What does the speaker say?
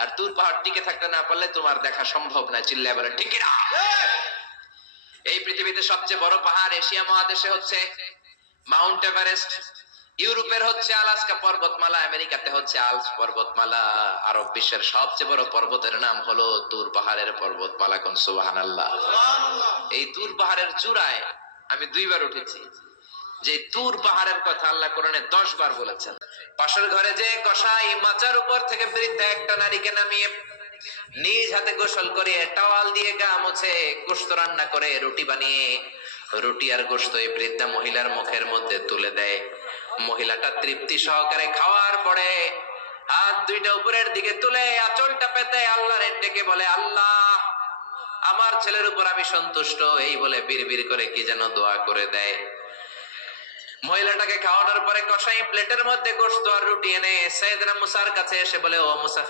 আর তুর পাহাড় টিকে থাকতে না পারলে তোমার দেখা সম্ভব না। চিল্লায় বলে ঠিক না? এই পৃথিবীতে সবচেয়ে বড় পাহাড় এশিয়া মহাদেশে হচ্ছে মাউন্ট এভারেস্ট, ইউরোপের হচ্ছে আলাস্কা পর্বতমালা, আমেরিকাতে হচ্ছে আল্পস পর্বতমালা, আরব বিশ্বের সবচেয়ে বড় পর্বতের নাম হলো তুর পাহাড়ের পর্বতমালা। কোন সুবহানাল্লাহ। এই তুর পাহাড়ের চূড়ায় আমি 2 বার উঠেছি। যে তুর পাহাড়ের কথা আল্লাহ কোরআনে 10 বার বলেছেন। পাশের ঘরে যে কসাই মাচার উপর থেকে বৃদ্ধা একটা নারীকে নামিয়ে নিজ হাতে গোসল করে টাওয়াল দিয়ে গা মুছে গোশত রান্না করে রুটি বানিয়ে রুটি আর গোশত এই বৃদ্ধা মহিলার মুখের মধ্যে তুলে দেয়। মহিলাটা তৃপ্তি সহকারে খাওয়ার পরে হাত 2টা উপরের দিকে তুলে আঁচলটা পেতে আল্লাহর ডেকে বলে, আল্লাহ আমার ছেলের উপর আমি সন্তুষ্ট, এই বলে বিড়বিড় করে কি যেন দোয়া করে দেয়। মহিলাটাকে খাওয়ানোর পরে কসাই প্লেটের মধ্যে গোশত আর রুটি এনে সাইয়েদনা মুসার কাছে এসে বলে, ও মুসাফির